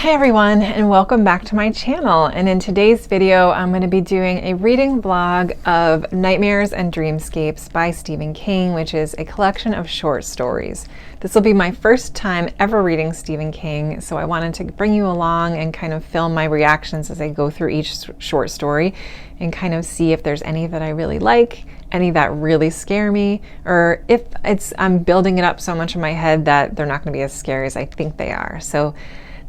Hi everyone, and welcome back to my channel. And in today's video, I'm going to be doing a reading vlog of Nightmares and Dreamscapes by Stephen King, which is a collection of short stories. This will be my first time ever reading Stephen King, so I wanted to bring you along and kind of film my reactions as I go through each short story and kind of see if there's any that I really like, any that really scare me, or if I'm building it up so much in my head that they're not going to be as scary as I think they are. So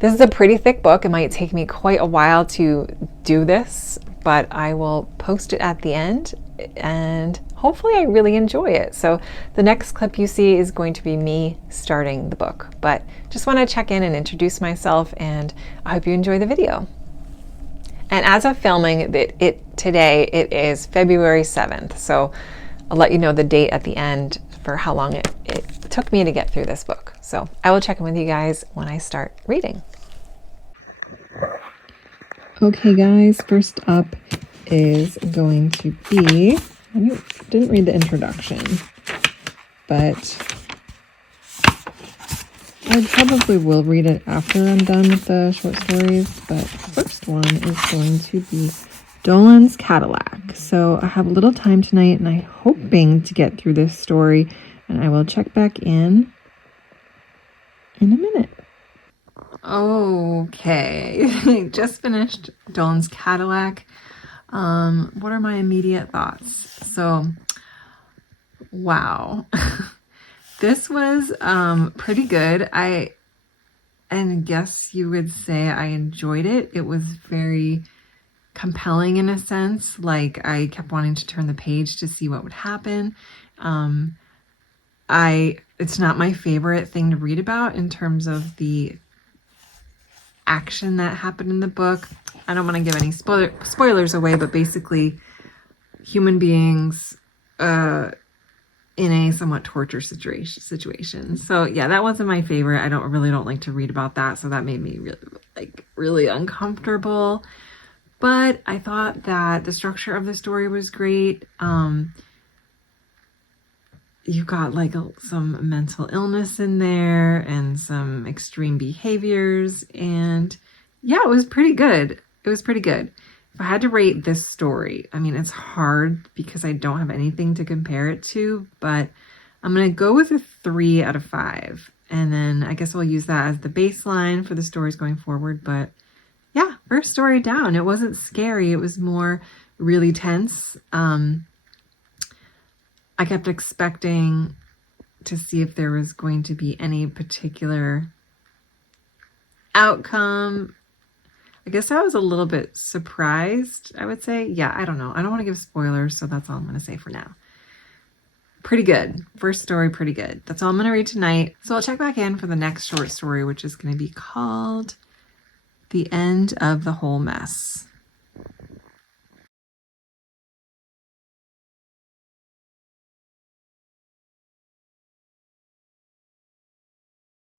this is a pretty thick book. It might take me quite a while to do this, but I will post it at the end and hopefully I really enjoy it. So the next clip you see is going to be me starting the book, but just want to check in and introduce myself, and I hope you enjoy the video. And as of filming today, it is February 7th. So I'll let you know the date at the end for how long it took me to get through this book. So I will check in with you guys when I start reading. Okay guys, first up is going to be, I didn't read the introduction, but I probably will read it after I'm done with the short stories, but the first one is going to be Dolan's Cadillac. So I have a little time tonight and I'm hoping to get through this story, and I will check back in a minute. Okay, just finished Dolan's Cadillac. What are my immediate thoughts? So, wow. This was pretty good. I guess you would say I enjoyed it. It was very compelling in a sense. Like, I kept wanting to turn the page to see what would happen. It's not my favorite thing to read about in terms of the action that happened in the book. I don't want to give any spoilers away, but basically human beings in a somewhat torture situation. So yeah, that wasn't my favorite. I really don't like to read about that, so that made me really uncomfortable. But I thought that the structure of the story was great. You've got some mental illness in there and some extreme behaviors, and yeah, it was pretty good. It was pretty good. If I had to rate this story, I mean, it's hard because I don't have anything to compare it to, but I'm going to go with a 3 out of 5. And then I guess I'll use that as the baseline for the stories going forward. But yeah, first story down. It wasn't scary. It was more really tense. I kept expecting to see if there was going to be any particular outcome. I guess I was a little bit surprised, I would say. Yeah, I don't know. I don't want to give spoilers, so that's all I'm going to say for now. Pretty good. First story, pretty good. That's all I'm going to read tonight. So I'll check back in for the next short story, which is going to be called The End of the Whole Mess.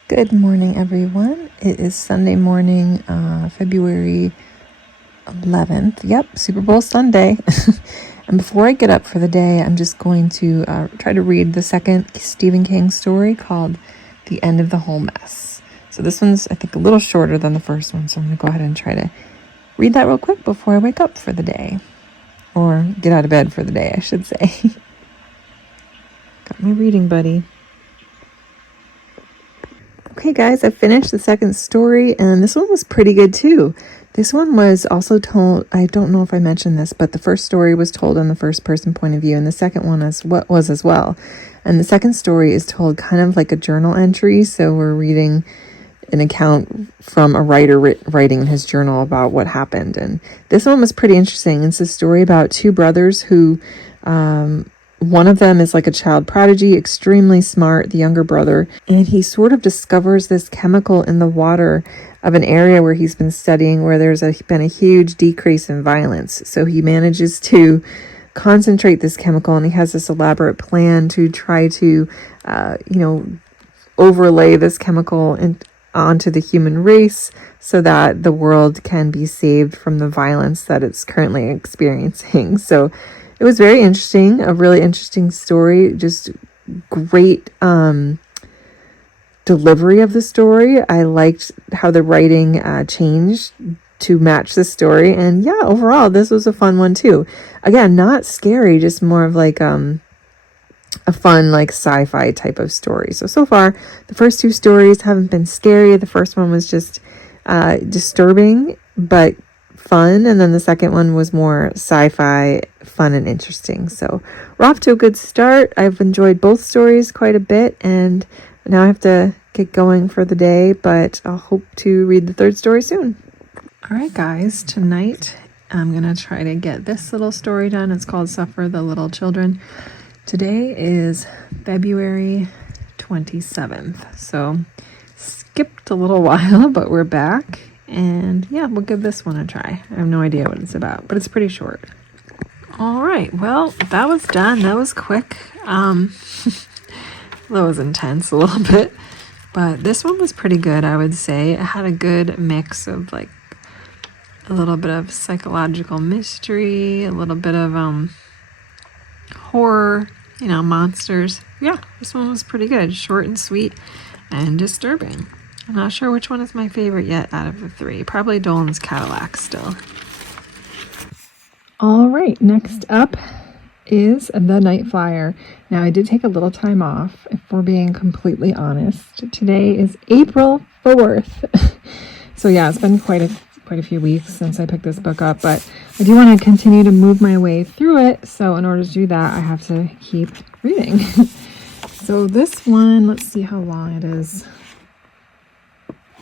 Good morning, everyone. It is Sunday morning, February 11th. Yep, Super Bowl Sunday. And before I get up for the day, I'm just going to try to read the second Stephen King story called The End of the Whole Mess. So this one's, I think, a little shorter than the first one, so I'm going to go ahead and try to read that real quick before I wake up for the day. Or get out of bed for the day, I should say. Got my reading buddy. Okay guys, I finished the second story, and this one was pretty good too. This one was also told, I don't know if I mentioned this, but the first story was told in the first person point of view, and the second one was as well. And the second story is told kind of like a journal entry, so we're reading an account from a writer writing in his journal about what happened. And this one was pretty interesting. It's a story about two brothers who one of them is like a child prodigy, extremely smart, the younger brother, and he sort of discovers this chemical in the water of an area where he's been studying where there's been a huge decrease in violence. So he manages to concentrate this chemical, and he has this elaborate plan to try to, overlay this chemical onto the human race so that the world can be saved from the violence that it's currently experiencing. So it was very interesting, a really interesting story, just great delivery of the story. I liked how the writing changed to match the story. And yeah, overall, this was a fun one too. Again, not scary, just more of like a fun like sci-fi type of story. So far, the first two stories haven't been scary. The first one was just disturbing, but fun. And then the second one was more sci-fi, fun and interesting. So we're off to a good start. I've enjoyed both stories quite a bit, and now I have to get going for the day, but I'll hope to read the third story soon. All right, guys, tonight I'm going to try to get this little story done. It's called Suffer the Little Children. Today is February 27th. So skipped a little while, but we're back. And yeah, we'll give this one a try. I have no idea what it's about, but it's pretty short. All right, well, that was done. That was quick. That was intense a little bit, but this one was pretty good, I would say. It had a good mix of like a little bit of psychological mystery, a little bit of horror, you know, monsters. Yeah, this one was pretty good. Short and sweet and disturbing. I'm not sure which one is my favorite yet out of the three. Probably Dolan's Cadillac still. All right, next up is the Night Flier. Now, I did take a little time off, if we're being completely honest. Today is April 4th. So yeah, it's been quite a few weeks since I picked this book up, but I do want to continue to move my way through it. So in order to do that, I have to keep reading. So this one, let's see how long it is.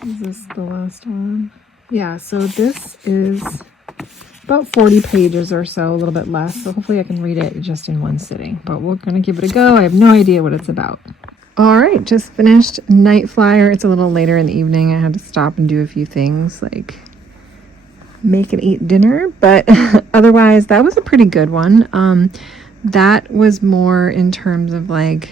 Is this the last one? Yeah, so this is about 40 pages or so, a little bit less. So hopefully I can read it just in one sitting, but we're going to give it a go. I have no idea what it's about. All right, just finished Night Flier. It's a little later in the evening. I had to stop and do a few things like make and eat dinner, but otherwise that was a pretty good one. That was more in terms of like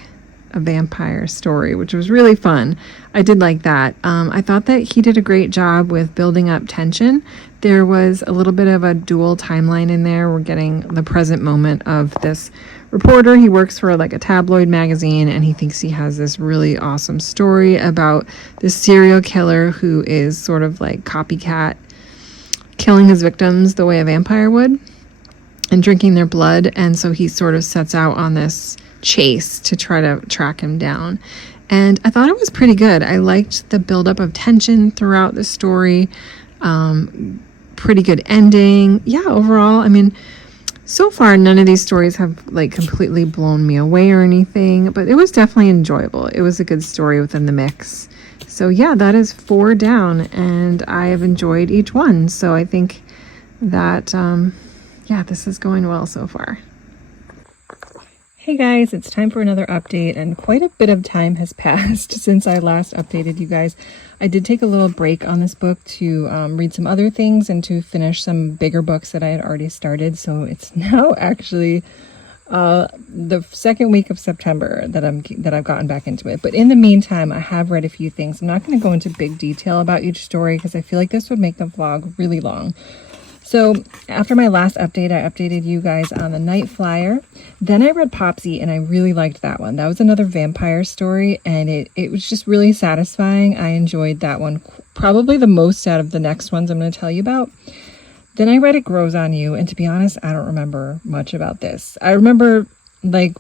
a vampire story, which was really fun. I did like that. I thought that he did a great job with building up tension. There was a little bit of a dual timeline in there. We're getting the present moment of this reporter. He works for like a tabloid magazine, and he thinks he has this really awesome story about this serial killer who is sort of like copycat, killing his victims the way a vampire would and drinking their blood. And so he sort of sets out on this chase to try to track him down. And I thought it was pretty good. I liked the buildup of tension throughout the story. Pretty good ending. Yeah, overall, I mean, so far none of these stories have like completely blown me away or anything, but it was definitely enjoyable. It was a good story within the mix. So yeah, that is 4 down, and I have enjoyed each one. So I think that, yeah, this is going well so far. Hey guys, it's time for another update, and quite a bit of time has passed since I last updated you guys. I did take a little break on this book to read some other things and to finish some bigger books that I had already started. So it's now actually the second week of September that I've gotten back into it. But in the meantime, I have read a few things. I'm not going to go into big detail about each story because I feel like this would make the vlog really long. So after my last update, I updated you guys on the Night Flier. Then I read Popsy, and I really liked that one. That was another vampire story, and it was just really satisfying. I enjoyed that one probably the most out of the next ones I'm going to tell you about. Then I read It Grows on You, and to be honest, I don't remember much about this. I remember like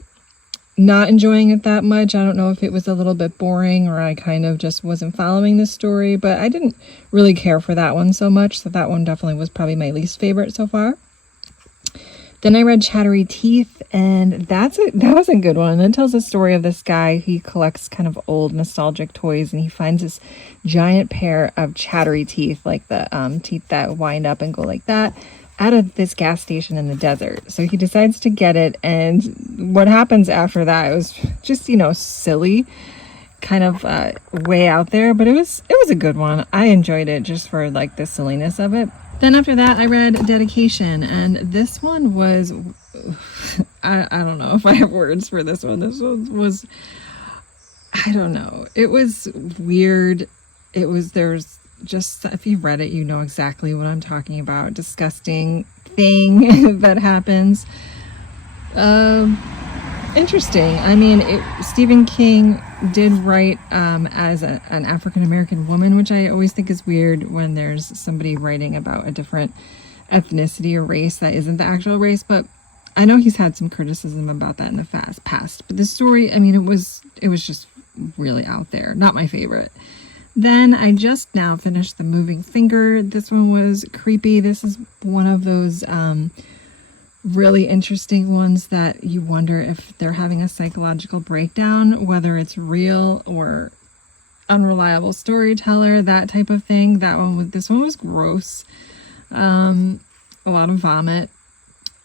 not enjoying it that much. I don't know if it was a little bit boring or I kind of just wasn't following the story, but I didn't really care for that one so much. So that one definitely was probably my least favorite so far. Then I read Chattery Teeth, and that was a good one. It tells the story of this guy. He collects kind of old nostalgic toys, and he finds this giant pair of chattery teeth, like the teeth that wind up and go like that, out of this gas station in the desert. So he decides to get it, and what happens after that, it was just, you know, silly, kind of way out there, but it was a good one. I enjoyed it just for like the silliness of it. Then after that, I read Dedication, and this one was, I don't know if I have words for this one. This one was, I don't know. It was weird. There's just, if you've read it, you know exactly what I'm talking about. Disgusting thing that happens. interesting. I mean, Stephen King did write as an African-American woman, which I always think is weird when there's somebody writing about a different ethnicity or race that isn't the actual race, but I know he's had some criticism about that in the past. But the story, I mean, it was just really out there. Not my favorite. Then I just now finished The Moving Finger. This one was creepy. This is one of those really interesting ones that you wonder if they're having a psychological breakdown, whether it's real or unreliable storyteller, that type of thing. This one was gross. A lot of vomit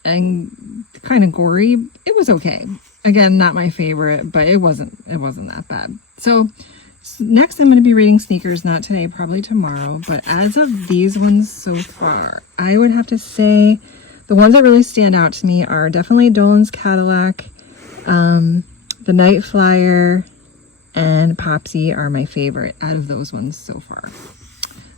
and kind of gory. It was okay. Again, not my favorite, but it wasn't that bad. So next I'm going to be reading Sneakers, not today, probably tomorrow. But as of these ones so far, I would have to say the ones that really stand out to me are definitely Dolan's Cadillac, the Night Flier, and Popsy are my favorite out of those ones so far.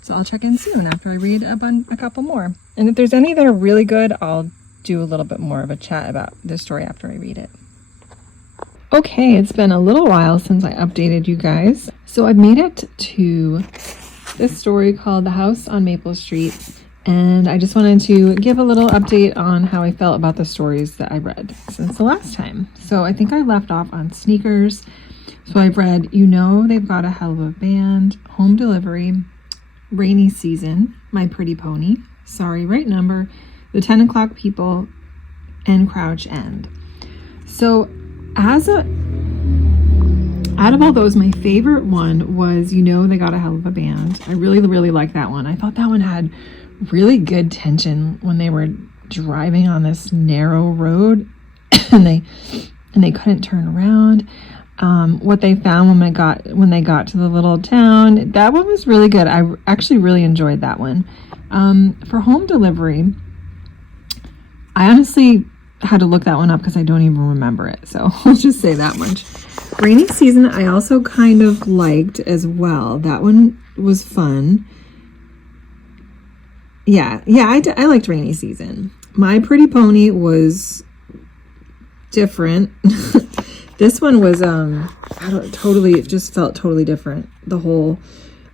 So I'll check in soon after I read a couple more. And if there's any that are really good, I'll do a little bit more of a chat about this story after I read it. Okay, it's been a little while since I updated you guys. So I've made it to this story called The House on Maple Street. And I just wanted to give a little update on how I felt about the stories that I read since the last time. So I think I left off on Sneakers. So I've read You Know They've Got a Hell of a Band, Home Delivery, Rainy Season, My Pretty Pony, Sorry Right Number, The 10 O'Clock People, and Crouch End. So out of all those, my favorite one was You Know They Got a Hell of a Band. I really, really liked that one. I thought that one had really good tension when they were driving on this narrow road and they couldn't turn around. What they found when they got to the little town, that one was really good. I actually really enjoyed that one. For Home Delivery, I honestly had to look that one up because I don't even remember it. So I'll just say that much. Rainy Season, I also kind of liked as well. That one was fun. Yeah, I liked Rainy Season. My Pretty Pony was different. This one was, it just felt totally different. The whole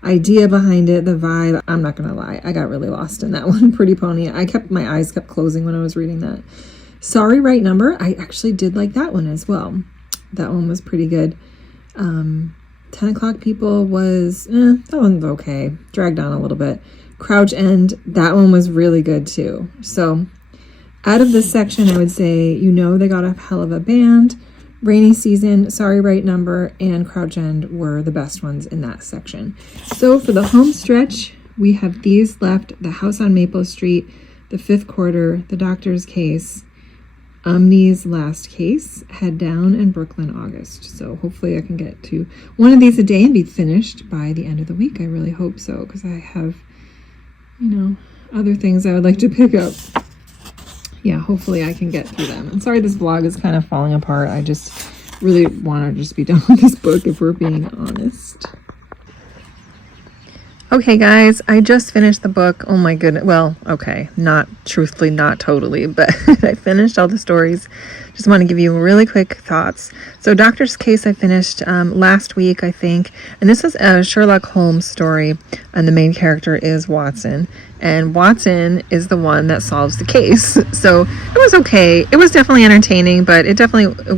idea behind it, the vibe, I'm not gonna lie, I got really lost in that one. Pretty Pony, my eyes kept closing when I was reading that. Sorry Right Number, I actually did like that one as well. That one was pretty good. 10 O'Clock People was, that one's okay. Dragged on a little bit. Crouch End, that one was really good too. So out of this section, I would say You Know They Got a Hell of a Band, Rainy Season, Sorry Right Number, and Crouch End were the best ones in that section. So for the home stretch, we have these left: The House on Maple Street, The Fifth Quarter, The Doctor's Case, Omni's Last Case, Head Down, and Brooklyn August. So hopefully I can get to one of these a day and be finished by the end of the week. I really hope so, because I have, other things I would like to pick up. Yeah, hopefully I can get through them. I'm sorry this vlog is kind of falling apart. I just really want to just be done with this book, if we're being honest. Okay guys, I just finished the book. Oh my goodness. Well, okay, not totally, but I finished all the stories. Just want to give you really quick thoughts. So Doctor's Case I finished last week, I think. And this was a Sherlock Holmes story, and the main character is Watson. And Watson is the one that solves the case. So it was okay. It was definitely entertaining, but it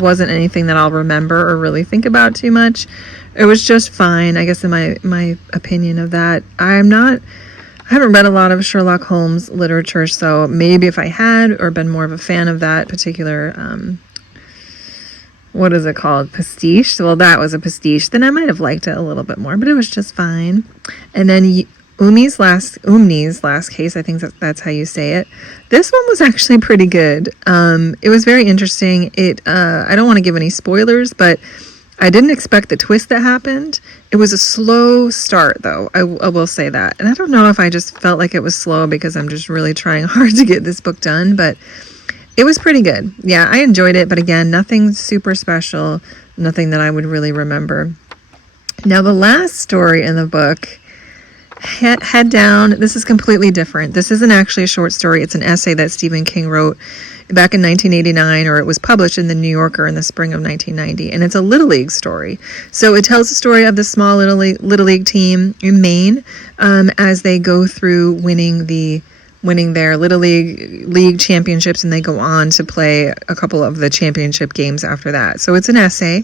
wasn't anything that I'll remember or really think about too much. It was just fine, I guess, in my opinion of that. I haven't read a lot of Sherlock Holmes literature, so maybe if I had, or been more of a fan of that particular, what is it called? Pastiche? Well, that was a pastiche. Then I might have liked it a little bit more, but it was just fine. And then Umni's Last Case, I think that's how you say it. This one was actually pretty good. It was very interesting. I don't want to give any spoilers, but I didn't expect the twist that happened. It was a slow start, though. I will say that. And I don't know if I just felt like it was slow because I'm just really trying hard to get this book done, but it was pretty good. Yeah, I enjoyed it, but again, nothing super special, nothing that I would really remember. Now, the last story in the book head down. This is completely different. This isn't actually a short story. It's an essay that Stephen King wrote back in 1989, or it was published in the New Yorker in the spring of 1990, and it's a Little League story. So it tells the story of the small Little League team in Maine as they go through winning their Little League championships, and they go on to play a couple of the championship games after that. So it's an essay,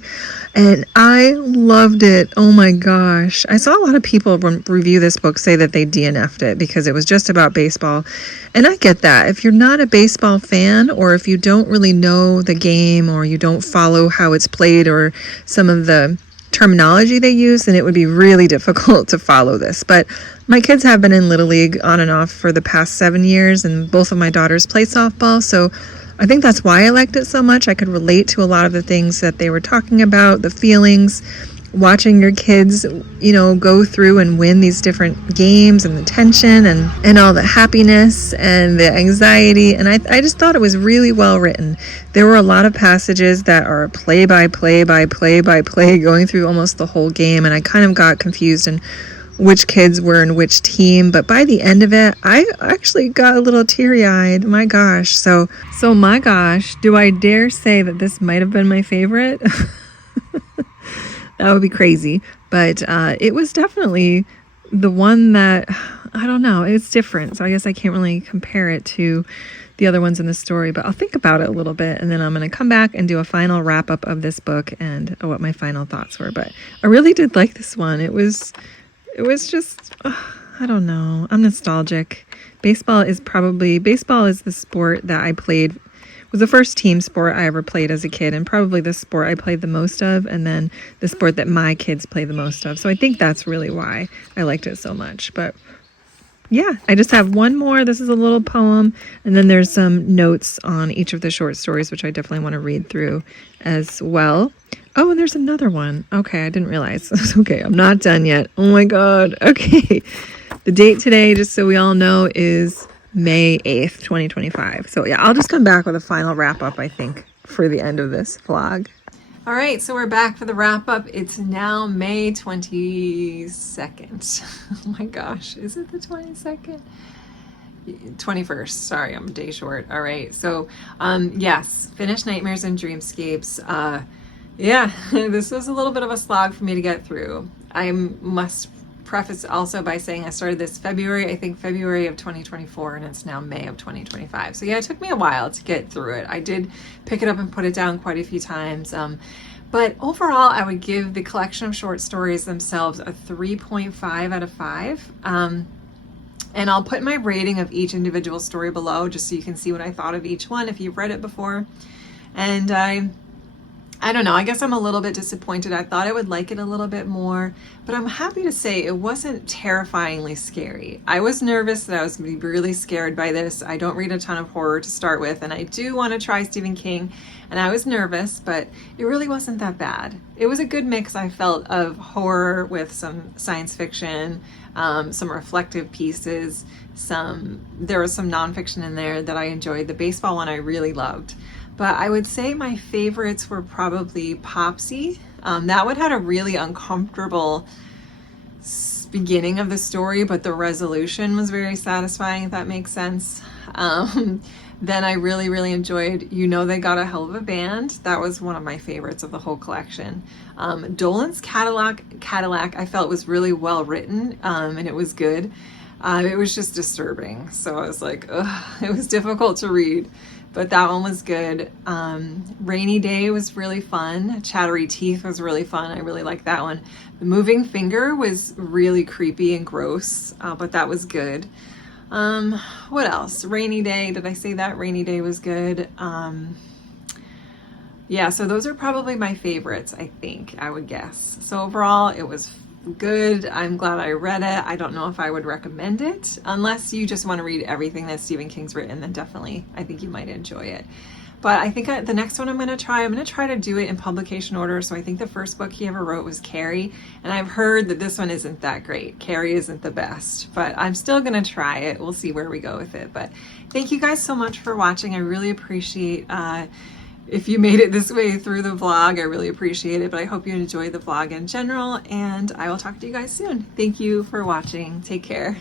and I loved it. Oh my gosh. I saw a lot of people review this book say that they DNF'd it because it was just about baseball. And I get that. If you're not a baseball fan, or if you don't really know the game, or you don't follow how it's played, or some of the terminology they use, then it would be really difficult to follow this. But my kids have been in Little League on and off for the past 7 years, and both of my daughters play softball, so I think that's why I liked it so much. I could relate to a lot of the things that they were talking about, the feelings, watching your kids, go through and win these different games, and the tension and all the happiness and the anxiety. And I just thought it was really well written. There were a lot of passages that are play by play going through almost the whole game. And I kind of got confused in which kids were in which team. But by the end of it, I actually got a little teary-eyed. My gosh. So my gosh, do I dare say that this might have been my favorite? That would be crazy, but it was definitely the one that, I don't know, it's different, so I guess I can't really compare it to the other ones in the story, but I'll think about it a little bit, and then I'm going to come back and do a final wrap-up of this book and what my final thoughts were. But I really did like this one. It was just, I don't know, I'm nostalgic. Baseball is the sport that I played. Was the first team sport I ever played as a kid, and probably the sport I played the most of, and then the sport that my kids play the most of. So I think that's really why I liked it so much. But yeah, I just have one more. This is a little poem, and then there's some notes on each of the short stories, which I definitely want to read through as well. Oh, and there's another one. Okay, I didn't realize. Okay, I'm not done yet. Oh my God. Okay. The date today, just so we all know, is May 8th, 2025. So yeah, I'll just come back with a final wrap up, I think, for the end of this vlog. All right, so we're back for the wrap up. It's now May 22nd. Oh my gosh, is it the 22nd? 21st, sorry, I'm a day short. All right, so yes, finished Nightmares and Dreamscapes. Yeah, this was a little bit of a slog for me to get through. I must preface also by saying I started this February of 2024, and it's now May of 2025. So yeah, it took me a while to get through it. I did pick it up and put it down quite a few times. But overall, I would give the collection of short stories themselves a 3.5 out of 5. And I'll put my rating of each individual story below just so you can see what I thought of each one if you've read it before. And I don't know, I guess I'm a little bit disappointed. I thought I would like it a little bit more, but I'm happy to say it wasn't terrifyingly scary. I was nervous that I was going to be really scared by this. I don't read a ton of horror to start with, and I do want to try Stephen King, and I was nervous, but it really wasn't that bad. It was a good mix, I felt, of horror with some science fiction, some reflective pieces, there was some nonfiction in there that I enjoyed. The baseball one I really loved. But I would say my favorites were probably Popsy. That one had a really uncomfortable beginning of the story, but the resolution was very satisfying, if that makes sense. Then I really, really enjoyed They Got a Hell of a Band. That was one of my favorites of the whole collection. Dolan's Cadillac, I felt was really well written, and it was good. It was just disturbing. So I was like, ugh, it was difficult to read. But that one was good. Rainy Day was really fun. Chattery Teeth was really fun. I really liked that one. The Moving Finger was really creepy and gross, but that was good. What else? Rainy Day, did I say that? Rainy Day was good. Yeah, so those are probably my favorites, I think, I would guess. So overall, it was good. I'm glad I read it. I don't know if I would recommend it. Unless you just want to read everything that Stephen King's written, then definitely, I think you might enjoy it. But I think the next one I'm going to try to do it in publication order. So I think the first book he ever wrote was Carrie. And I've heard that this one isn't that great. Carrie isn't the best. But I'm still going to try it. We'll see where we go with it. But thank you guys so much for watching. I really appreciate if you made it this way through the vlog, I really appreciate it, but I hope you enjoy the vlog in general, and I will talk to you guys soon. Thank you for watching. Take care.